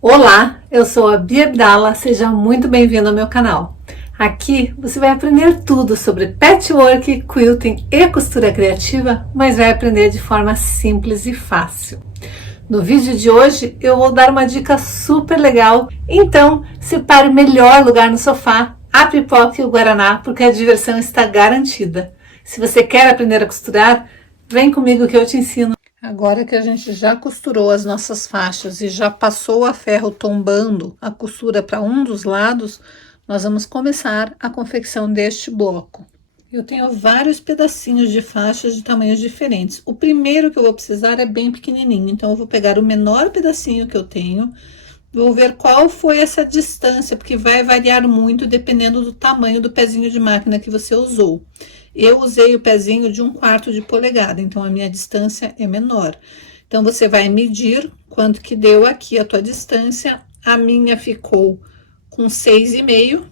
Olá, eu sou a Bia Abdala, seja muito bem-vindo ao meu canal. Aqui você vai aprender tudo sobre patchwork, quilting e costura criativa, mas vai aprender de forma simples e fácil. No vídeo de hoje eu vou dar uma dica super legal, então separe o melhor lugar no sofá, a pipoca e o guaraná, porque a diversão está garantida. Se você quer aprender a costurar, vem comigo que eu te ensino. Agora que a gente já costurou as nossas faixas e já passou a ferro tombando a costura para um dos lados, nós vamos começar a confecção deste bloco. Eu tenho vários pedacinhos de faixas de tamanhos diferentes. O primeiro que eu vou precisar é bem pequenininho, então eu vou pegar o menor pedacinho que eu tenho, vou ver qual foi essa distância, porque vai variar muito dependendo do tamanho do pezinho de máquina que você usou. Eu usei o pezinho de 1/4 de polegada, então a minha distância é menor. Então, você vai medir quanto que deu aqui a tua distância. A minha ficou com 6,5.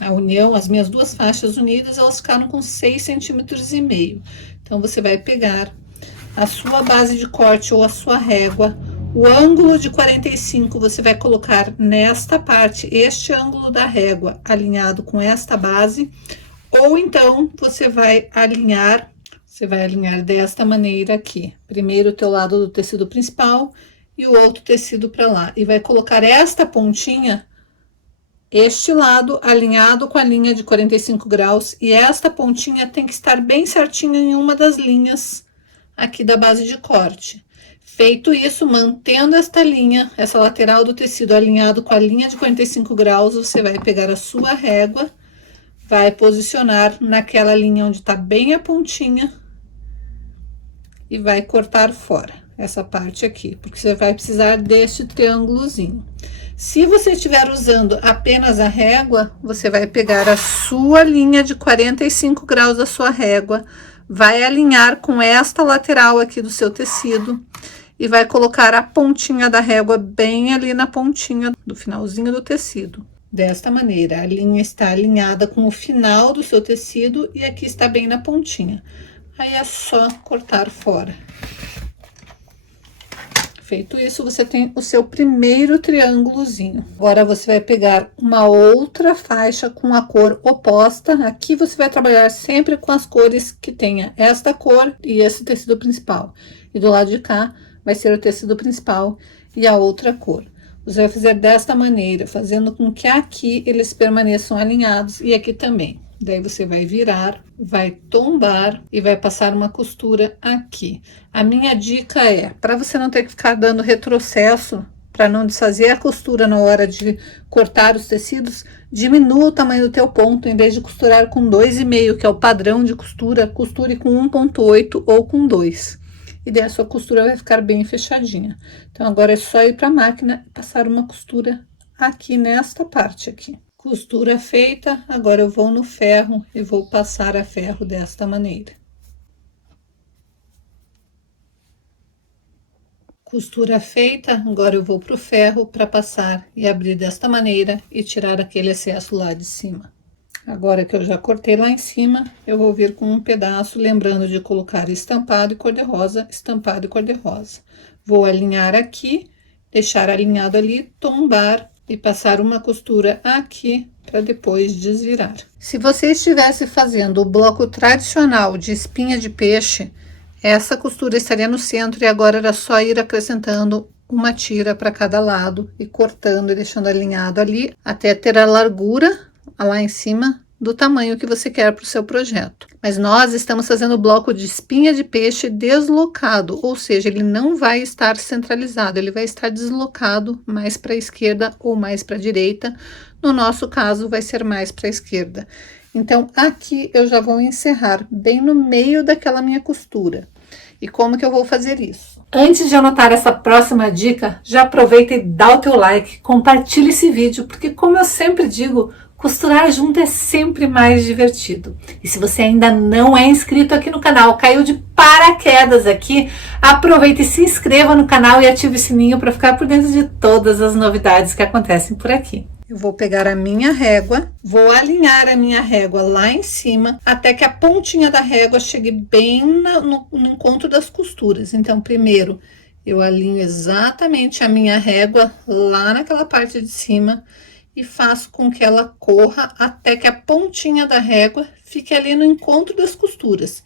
A união, as minhas duas faixas unidas, elas ficaram com 6,5 centímetros. Então, você vai pegar a sua base de corte ou a sua régua. O ângulo de 45 você vai colocar nesta parte, este ângulo da régua alinhado com esta base. Ou então, você vai alinhar desta maneira aqui. Primeiro o teu lado do tecido principal e o outro tecido para lá. E vai colocar esta pontinha, este lado alinhado com a linha de 45 graus. E esta pontinha tem que estar bem certinho em uma das linhas aqui da base de corte. Feito isso, mantendo esta linha, essa lateral do tecido alinhado com a linha de 45 graus, você vai pegar a sua régua, vai posicionar naquela linha onde tá bem a pontinha e vai cortar fora essa parte aqui, porque você vai precisar deste triângulozinho. Se você estiver usando apenas a régua, você vai pegar a sua linha de 45 graus da sua régua, vai alinhar com esta lateral aqui do seu tecido e vai colocar a pontinha da régua bem ali na pontinha do finalzinho do tecido. Desta maneira, a linha está alinhada com o final do seu tecido e aqui está bem na pontinha. Aí é só cortar fora. Feito isso, você tem o seu primeiro triângulozinho. Agora, você vai pegar uma outra faixa com a cor oposta. Aqui você vai trabalhar sempre com as cores que tenha esta cor e esse tecido principal. E do lado de cá, vai ser o tecido principal e a outra cor. Você vai fazer desta maneira, fazendo com que aqui eles permaneçam alinhados e aqui também. Daí você vai virar, vai tombar e vai passar uma costura aqui. A minha dica é, para você não ter que ficar dando retrocesso, para não desfazer a costura na hora de cortar os tecidos, diminua o tamanho do teu ponto, em vez de costurar com 2,5, que é o padrão de costura, costure com 1,8 ou com 2. E daí a sua costura vai ficar bem fechadinha. Então, agora é só ir para a máquina e passar uma costura aqui nesta parte aqui. Costura feita, agora eu vou no ferro e vou passar a ferro desta maneira. Costura feita, agora eu vou pro ferro para passar e abrir desta maneira e tirar aquele excesso lá de cima. Agora que eu já cortei lá em cima, eu vou vir com um pedaço, lembrando de colocar estampado e cor-de-rosa, estampado e cor-de-rosa. Vou alinhar aqui, deixar alinhado ali, tombar e passar uma costura aqui para depois desvirar. Se você estivesse fazendo o bloco tradicional de espinha de peixe, essa costura estaria no centro e agora era só ir acrescentando uma tira para cada lado e cortando e deixando alinhado ali até ter a largura lá em cima do tamanho que você quer para o seu projeto. Mas nós estamos fazendo o bloco de espinha de peixe deslocado, ou seja, ele não vai estar centralizado, ele vai estar deslocado mais para a esquerda ou mais para a direita. No nosso caso, vai ser mais para a esquerda. Então, aqui eu já vou encerrar bem no meio daquela minha costura. E como que eu vou fazer isso? Antes de anotar essa próxima dica, já aproveita e dá o teu like, compartilha esse vídeo, porque como eu sempre digo, costurar junto é sempre mais divertido. E se você ainda não é inscrito aqui no canal, caiu de paraquedas aqui, aproveita e se inscreva no canal e ative o sininho para ficar por dentro de todas as novidades que acontecem por aqui. Eu vou pegar a minha régua, vou alinhar a minha régua lá em cima, até que a pontinha da régua chegue bem no encontro das costuras. Então, primeiro, Eu alinho exatamente a minha régua lá naquela parte de cima e faço com que ela corra até que a pontinha da régua fique ali no encontro das costuras.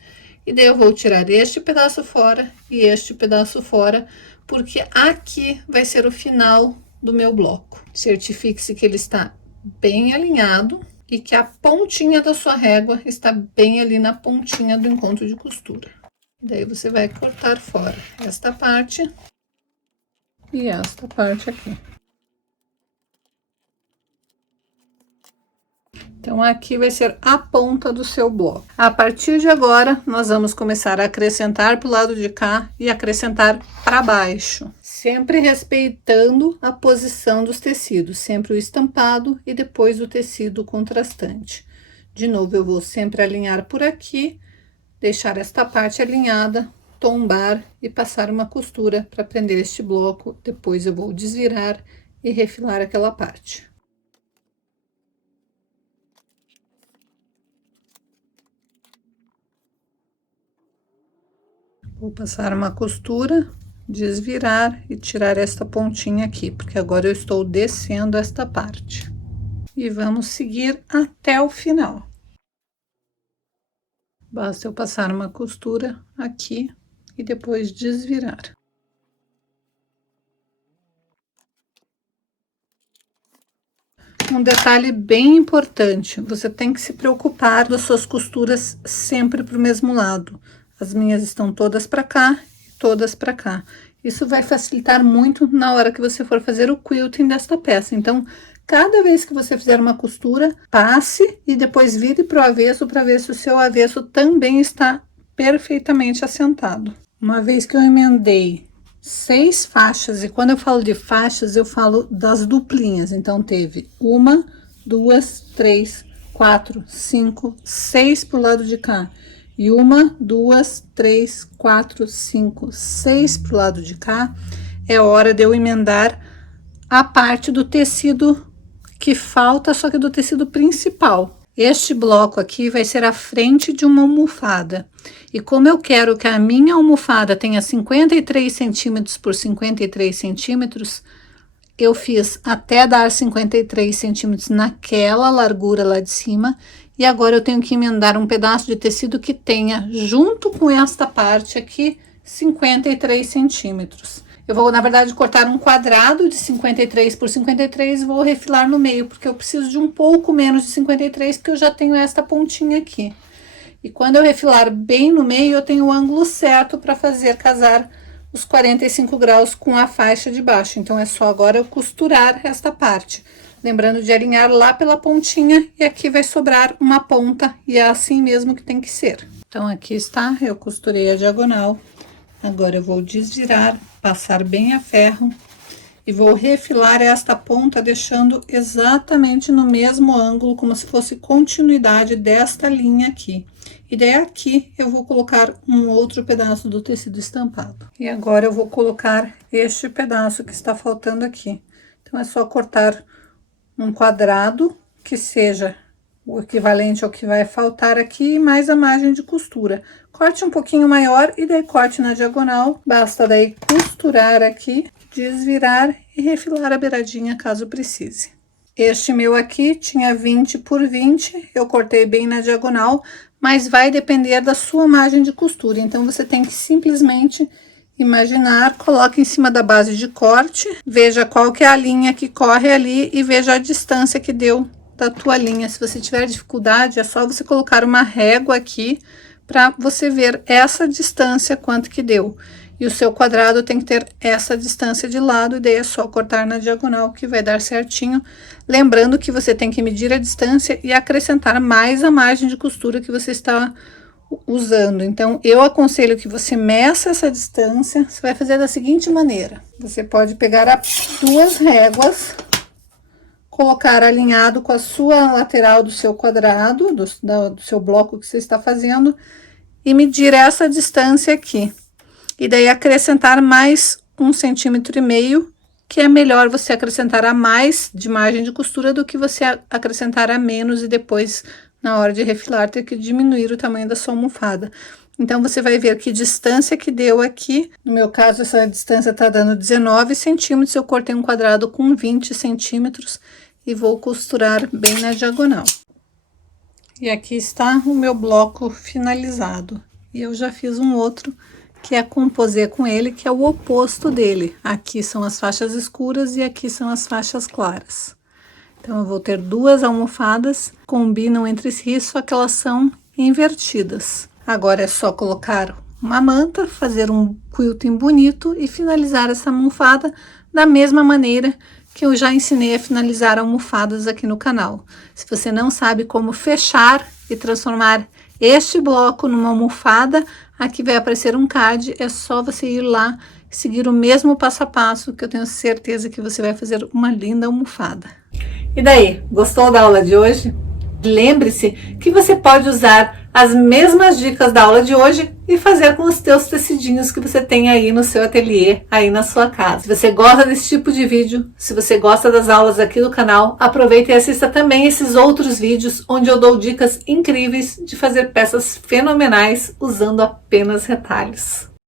E daí eu vou tirar este pedaço fora e este pedaço fora, porque aqui vai ser o final do meu bloco. Certifique-se que ele está bem alinhado e que a pontinha da sua régua está bem ali na pontinha do encontro de costura. Daí você vai cortar fora esta parte e esta parte aqui. Então, aqui vai ser a ponta do seu bloco. A partir de agora, nós vamos começar a acrescentar para o lado de cá e acrescentar para baixo. Sempre respeitando a posição dos tecidos, sempre o estampado e depois o tecido contrastante. De novo, eu vou sempre alinhar por aqui, deixar esta parte alinhada, tombar e passar uma costura para prender este bloco. Depois eu vou desvirar e refilar aquela parte. Vou passar uma costura, desvirar e tirar esta pontinha aqui, porque agora eu estou descendo esta parte. E vamos seguir até o final. Basta eu passar uma costura aqui e depois desvirar. Um detalhe bem importante, você tem que se preocupar das suas costuras sempre para o mesmo lado. As minhas estão todas para cá e todas para cá. Isso vai facilitar muito na hora que você for fazer o quilting desta peça. Então, cada vez que você fizer uma costura, passe e depois vire para o avesso para ver se o seu avesso também está perfeitamente assentado. Uma vez que eu emendei 6 faixas, e quando eu falo de faixas, eu falo das duplinhas. Então, teve 1, 2, 3, 4, 5, 6 pro lado de cá. E 1, 2, 3, 4, 5, 6 pro lado de cá. É hora de eu emendar a parte do tecido que falta, só que do tecido principal. Este bloco aqui vai ser a frente de uma almofada. E como eu quero que a minha almofada tenha 53 centímetros por 53 centímetros, eu fiz até dar 53 centímetros naquela largura lá de cima. E agora eu tenho que emendar um pedaço de tecido que tenha, junto com esta parte aqui, 53 centímetros. Eu vou, na verdade, cortar um quadrado de 53 por 53 e vou refilar no meio, porque eu preciso de um pouco menos de 53, porque eu já tenho esta pontinha aqui. E quando eu refilar bem no meio, eu tenho o ângulo certo para fazer casar os 45 graus com a faixa de baixo. Então, é só agora eu costurar esta parte. Lembrando de alinhar lá pela pontinha, e aqui vai sobrar uma ponta, e é assim mesmo que tem que ser. Então, aqui está, eu costurei a diagonal. Agora eu vou desvirar, passar bem a ferro e vou refilar esta ponta, deixando exatamente no mesmo ângulo, como se fosse continuidade desta linha aqui. E daí aqui eu vou colocar um outro pedaço do tecido estampado. E agora eu vou colocar este pedaço que está faltando aqui. Então, é só cortar um quadrado que seja o equivalente ao que vai faltar aqui, mais a margem de costura. Corte um pouquinho maior e daí corte na diagonal. Basta daí costurar aqui, desvirar e refilar a beiradinha caso precise. Este meu aqui tinha 20 por 20, eu cortei bem na diagonal, mas vai depender da sua margem de costura. Então, você tem que simplesmente imaginar, coloque em cima da base de corte, veja qual que é a linha que corre ali e veja a distância que deu da tua linha. Se você tiver dificuldade, é só você colocar uma régua aqui para você ver essa distância, quanto que deu. E o seu quadrado tem que ter essa distância de lado, e daí é só cortar na diagonal que vai dar certinho. Lembrando que você tem que medir a distância e acrescentar mais a margem de costura que você está usando. Então, eu aconselho que você meça essa distância. Você vai fazer da seguinte maneira: você pode pegar as 2 réguas, colocar alinhado com a sua lateral do seu quadrado, do seu bloco que você está fazendo, e medir essa distância aqui. E daí acrescentar mais 1,5 centímetros, que é melhor você acrescentar a mais de margem de costura do que você acrescentar a menos e depois, na hora de refilar, ter que diminuir o tamanho da sua almofada. Então, você vai ver que distância que deu aqui. No meu caso, essa distância tá dando 19 centímetros. Eu cortei um quadrado com 20 centímetros e vou costurar bem na diagonal. E aqui está o meu bloco finalizado. E eu já fiz um outro que é composê com ele, que é o oposto dele. Aqui são as faixas escuras e aqui são as faixas claras. Então, eu vou ter duas almofadas, combinam entre si, só que elas são invertidas. Agora é só colocar uma manta, fazer um quilting bonito e finalizar essa almofada da mesma maneira que eu já ensinei a finalizar almofadas aqui no canal. Se você não sabe como fechar e transformar este bloco numa almofada, aqui vai aparecer um card, é só você ir lá e seguir o mesmo passo a passo, que eu tenho certeza que você vai fazer uma linda almofada. E daí, gostou da aula de hoje? Lembre-se que você pode usar as mesmas dicas da aula de hoje e fazer com os teus tecidinhos que você tem aí no seu ateliê, aí na sua casa. Se você gosta desse tipo de vídeo, se você gosta das aulas aqui do canal, aproveita e assista também esses outros vídeos onde eu dou dicas incríveis de fazer peças fenomenais usando apenas retalhos.